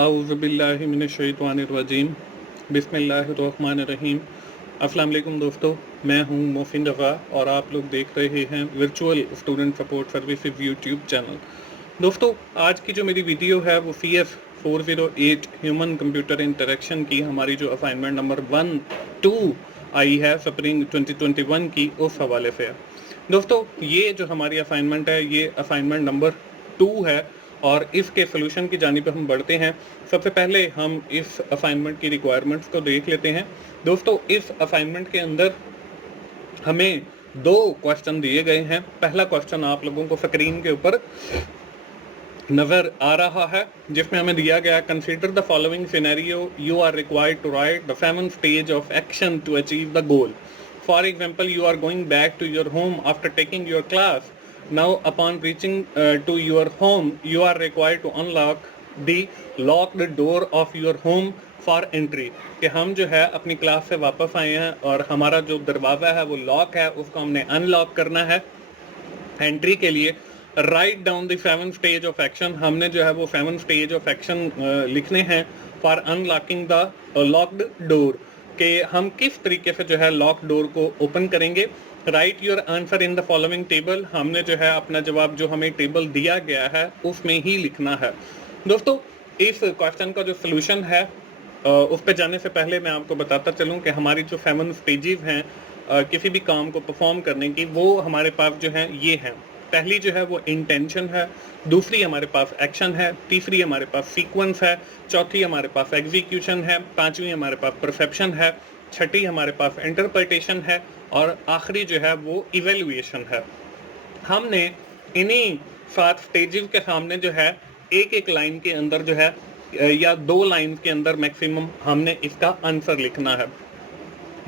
आऊज़ुबिल्लाहि मिनश्शैतानिर्रजीम बिस्मिल्लाहिर्रहमानिर्रहीम। अस्सलाम वालेकुम दोस्तों, मैं हूं मोहसिन रज़ा और आप लोग देख रहे हैं virtual student support services YouTube channel. दोस्तों, आज की जो मेरी वीडियो है वो CS 408 ह्यूमन कंप्यूटर इंटरेक्शन की हमारी जो असाइनमेंट नंबर 1-2 आई है स्प्रिंग 2021 की, उस हवाले से है। दोस्तों, ये जो हमारी असाइनमेंट है ये असाइनमेंट नंबर 2 है और इसके सोल्यूशन की जानिब हम बढ़ते हैं। सबसे पहले हम इस असाइनमेंट की रिक्वायरमेंट्स को देख लेते हैं। दोस्तों, इस असाइनमेंट के अंदर हमें 2 क्वेश्चन दिए गए हैं। पहला क्वेश्चन आप लोगों को स्क्रीन के ऊपर नज़र आ रहा है, जिसमें हमें दिया गया consider the following scenario, you are required to write the 7 stage of action to achieve the goal. For example, you are going back to your home after taking your class. Now, upon reaching to your home, you are required to unlock the locked door of your home for entry. कि हम जो है अपनी class से वापस आए हैं और हमारा जो दरवाज़ा है वो लॉक है, उसको हमने अनलॉक करना है एंट्री के लिए। Write down the 7 stage of action, हमने जो है वो 7 स्टेज ऑफ एक्शन लिखने हैं for unlocking the locked door, कि हम किस तरीके से जो है लॉक डोर को ओपन करेंगे। Right your answer in the following table, हमने जो है अपना जवाब जो हमें टेबल दिया गया है उसमें ही लिखना है। दोस्तों, इस क्वेश्चन का जो सोल्यूशन है उस पर जाने से पहले मैं आपको बताता चलूं कि हमारी जो 7 स्टेजेस हैं किसी भी काम को परफॉर्म करने की, वो हमारे पास जो है ये हैं। पहली जो है वो इंटेंशन है, दूसरी हमारे पास एक्शन है, तीसरी हमारे पास सीक्वेंस है, चौथी हमारे पास एग्जीक्यूशन है, पांचवी हमारे पास परसेप्शन है, छठी हमारे पास इंटरप्रिटेशन है और आखिरी जो है वो इवेल्युएशन है। हमने इन्हीं 7 स्टेजेस के सामने जो है एक एक लाइन के अंदर जो है या 2 लाइन के अंदर मैक्सिमम हमने इसका आंसर लिखना है।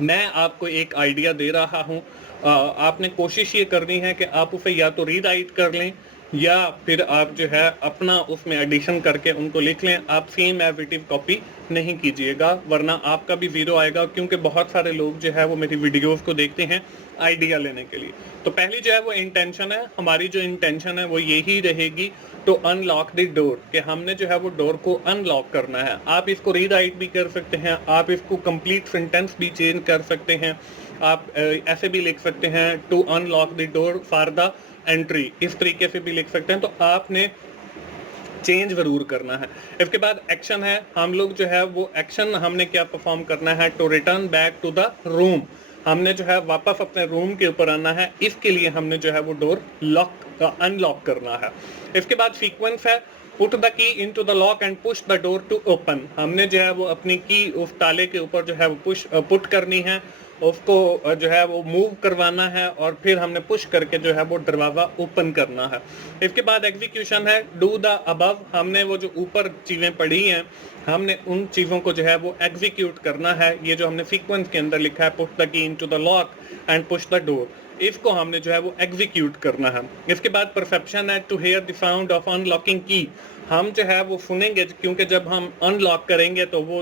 मैं आपको एक आइडिया दे रहा हूँ, आपने कोशिश ये करनी है कि आप उसे या तो रीराइट कर लें या फिर आप जो है अपना उसमें एडिशन करके उनको लिख लें। आप same as it is copy नहीं कीजिएगा, वरना आपका भी ज़ीरो आएगा, क्योंकि बहुत सारे लोग जो है वो मेरी वीडियोस को देखते हैं आइडिया लेने के लिए। तो पहली जो है वो इंटेंशन है, हमारी जो इंटेंशन है वो यही रहेगी टू अनलॉक द डोर, कि हमने जो है वो डोर को अनलॉक करना है। आप इसको रीराइट भी कर सकते हैं, आप इसको कंप्लीट सेंटेंस भी चेंज कर सकते हैं, आप ऐसे भी लिख सकते हैं to unlock the door for the entry, इस तरीके से भी लिख सकते हैं। तो आपने चेंज जरूर करना है। इसके बाद एक्शन है, हम लोग जो है वो एक्शन हमने क्या परफॉर्म करना है, to return back to the room, हमने जो है वापस अपने रूम के ऊपर आना है। इसके लिए हमने जो है वो डोर लॉक अनलॉक करना है। इसके बाद सीक्वेंस है, put the key into the lock and push the door to open, हमने जो है वो अपनी की उस ताले के ऊपर जो है वो पुट करनी है, उसको जो है वो मूव करवाना है और फिर हमने पुश करके जो है वो दरवाज़ा ओपन करना है। इसके बाद एग्जीक्यूशन है, डू द अबव, हमने वो जो ऊपर चीज़ें पढ़ी हैं हमने उन चीज़ों को जो है वो एग्जीक्यूट करना है। ये जो हमने सीक्वेंस के अंदर लिखा है, push the key into the lock and push the door, इसको हमने जो है वो एग्जीक्यूट करना है। इसके बाद परसेप्शन है, to hear the sound of unlocking की, हम जो है वो सुनेंगे, क्योंकि जब हम अनलॉक करेंगे तो वो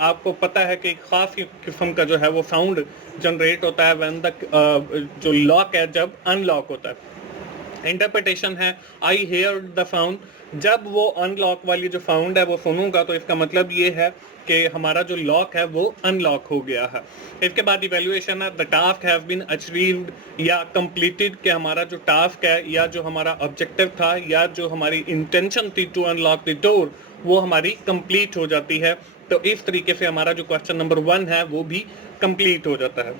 आपको पता है कि एक खास किस्म का जो है वो साउंड जनरेट होता है व्हेन द जो लॉक है जब अनलॉक होता है। इंटरप्रिटेशन है, आई हेयर द साउंड, जब वो अनलॉक वाली जो साउंड है वो सुनूंगा तो इसका मतलब ये है कि हमारा जो लॉक है वो अनलॉक हो गया है। इसके बाद इवैल्यूएशन है, the task have been achieved या कंप्लीटेड, कि हमारा जो टास्क है या जो हमारा ऑब्जेक्टिव था या जो हमारी इंटेंशन थी टू अनलॉक द डोर वो हमारी कंप्लीट हो जाती है। तो इस तरीके से हमारा जो क्वेश्चन नंबर 1 है वो भी कंप्लीट हो जाता है।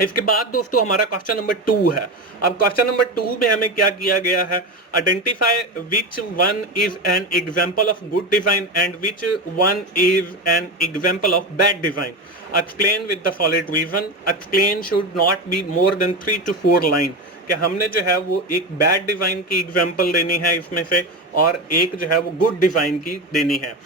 इसके बाद दोस्तों हमारा क्वेश्चन नंबर 2 है। अब क्वेश्चन नंबर 2 में हमें क्या किया गया है, identify which one is an example of good design and which one is an example of bad design, explain with the following reason, explain should not be more than 3 to 4 line, कि हमने जो है वो एक bad design की example देनी है इसमें से और एक जो है वो गुड डिजाइन की देनी है।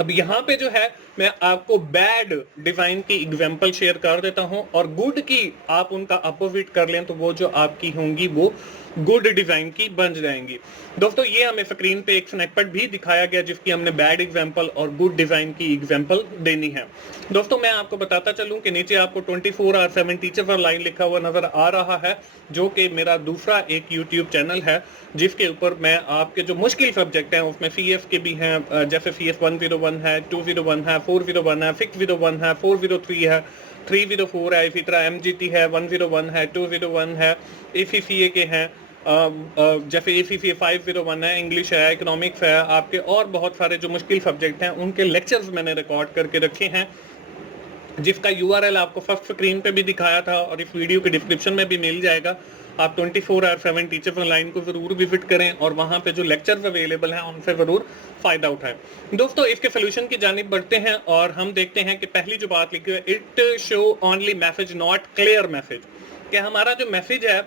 अब यहाँ पे जो है मैं आपको बैड डिजाइन की एग्जांपल शेयर कर देता हूं और गुड की आप उनका अपोजिट कर लें तो वो जो आपकी होंगी वो गुड डिजाइन की बन जाएंगी। दोस्तों ये हमें स्क्रीन पे एक स्नैपशॉट भी दिखाया गया जिसकी हमने बैड एग्जांपल और गुड डिजाइन की एग्जांपल देनी है। दोस्तों मैं आपको बताता चलूं कि नीचे आपको 24/7 टीचर्स ऑनलाइन लिखा हुआ नजर आ रहा है, जो कि मेरा दूसरा एक यूट्यूब चैनल है जिसके ऊपर मैं आपके जो मुश्किल सब्जेक्ट हैं उसमें CS के भी हैं, जैसे CS 101 है, 201 है, 401 है, 601 है, 403 है, 304 है, इसी तरह MGT है, 101 है, 201 है, ACCA के हैं, जैसे ACCA 501 है, इंग्लिश है, इकोनॉमिक्स है, आपके और बहुत सारे जो मुश्किल सब्जेक्ट हैं उनके लेक्चर्स मैंने रिकॉर्ड करके रखे हैं, जिसका URL आपको फर्स्ट स्क्रीन पे भी दिखाया था और इस वीडियो के डिस्क्रिप्शन में भी मिल जाएगा। आप 24/7 टीचर्स ऑनलाइन को जरूर विजिट करें और वहां पे जो लेक्चर्स अवेलेबल हैं उनसे जरूर फायदा उठाएं। दोस्तों इसके सोल्यूशन की जानिब बढ़ते हैं और हम देखते हैं कि पहली जो बात लिखी है, it show only message not clear message, कि हमारा जो मैसेज है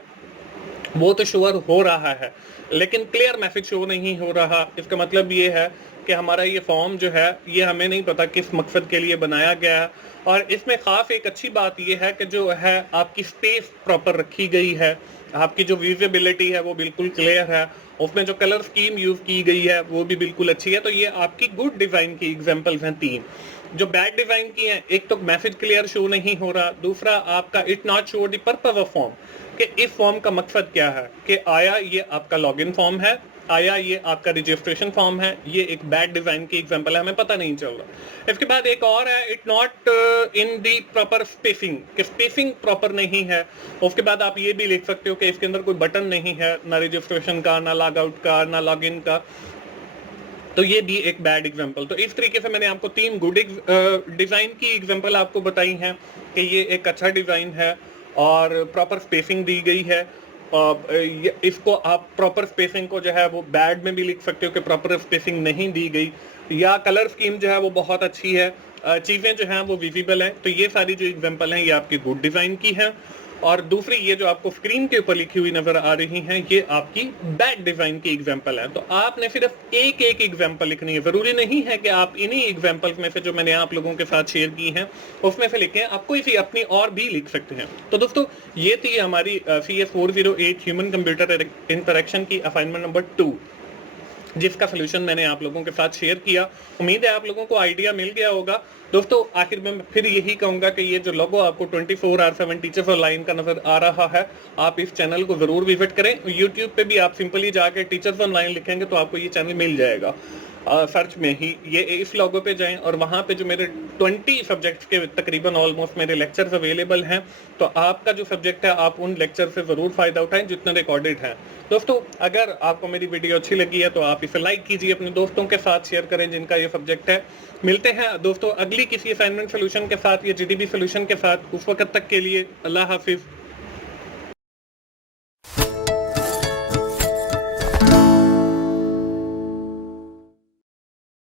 वो तो शोर हो रहा है लेकिन क्लियर मैसेज शो नहीं हो रहा। इसका मतलब ये है कि हमारा ये फॉर्म जो है ये हमें नहीं पता किस मकसद के लिए बनाया गया है, और इसमें खास एक अच्छी बात ये है कि जो है आपकी स्पेस प्रॉपर रखी गई है, आपकी जो विजिबिलिटी है वो बिल्कुल क्लियर है, उसमें जो कलर स्कीम यूज की गई है वो भी बिल्कुल अच्छी है। तो ये आपकी गुड डिजाइन की एग्जांपल्स हैं तीन। जो बैड डिजाइन की हैं, एक तो मैसेज क्लियर शो नहीं हो रहा, दूसरा आपका it not show the purpose of form, कि इस फॉर्म का मकसद क्या है, कि आया ये आपका लॉगिन फॉर्म है, आया ये आपका रजिस्ट्रेशन फॉर्म है, ये एक बैड डिजाइन की एग्जांपल है, हमें पता नहीं चल रहा। इसके बाद एक और है, it not in the proper spacing, कि स्पेसिंग प्रॉपर नहीं है। उसके बाद आप ये भी लिख सकते हो कि इसके अंदर कोई बटन नहीं है, ना रजिस्ट्रेशन का, ना लॉग आउट का, ना लॉग इन का, तो ये भी एक बैड एग्जांपल। तो इस तरीके से मैंने आपको तीन गुड डिजाइन की एग्जांपल आपको बताई हैं कि ये एक अच्छा डिजाइन है और प्रॉपर स्पेसिंग दी गई है। इसको आप प्रॉपर स्पेसिंग को जो है वो बैड में भी लिख सकते हो कि प्रॉपर स्पेसिंग नहीं दी गई, या कलर स्कीम जो है वो बहुत अच्छी है, चीज़ें जो हैं वो विजिबल हैं। तो ये सारी जो एग्जांपल हैं ये आपकी गुड डिजाइन की हैं, और दूसरी ये जो आपको स्क्रीन के ऊपर लिखी हुई नजर आ रही हैं ये आपकी बैड डिजाइन की एग्जांपल है। तो आपने सिर्फ एक एक एग्जांपल लिखनी है, जरूरी नहीं है कि आप इन्हीं एग्जांपल्स में से जो मैंने आप लोगों के साथ शेयर की हैं उसमें से लिखें, आप कोई सी अपनी और भी लिख सकते हैं। तो दोस्तों ये थी हमारी CS 408 ह्यूमन कंप्यूटर इंटरेक्शन की असाइनमेंट नंबर 2, जिसका सोल्यूशन मैंने आप लोगों के साथ शेयर किया। उम्मीद है आप लोगों को आइडिया मिल गया होगा। दोस्तों आखिर में फिर यही कहूंगा कि ये जो लोगो आपको 24/7 टीचर्स ऑनलाइन का नजर आ रहा है, आप इस चैनल को जरूर विजिट करें। यूट्यूब पे भी आप सिंपली जाके टीचर्स ऑनलाइन लिखेंगे तो आपको ये चैनल मिल जाएगा, सर्च में ही ये इस लोगो पे जाएं और वहाँ पे जो मेरे 20 सब्जेक्ट्स के तकरीबन ऑलमोस्ट मेरे लेक्चर्स अवेलेबल हैं। तो आपका जो सब्जेक्ट है आप उन लेक्चर से ज़रूर फ़ायदा उठाएं जितने रिकॉर्डेड हैं। दोस्तों अगर आपको मेरी वीडियो अच्छी लगी है तो आप इसे लाइक कीजिए, अपने दोस्तों के साथ शेयर करें जिनका ये सब्जेक्ट है। मिलते हैं दोस्तों अगली किसी असाइनमेंट सोल्यूशन के साथ या GDB सोल्यूशन के साथ। उस वक्त तक के लिए अल्लाह हाफिज़।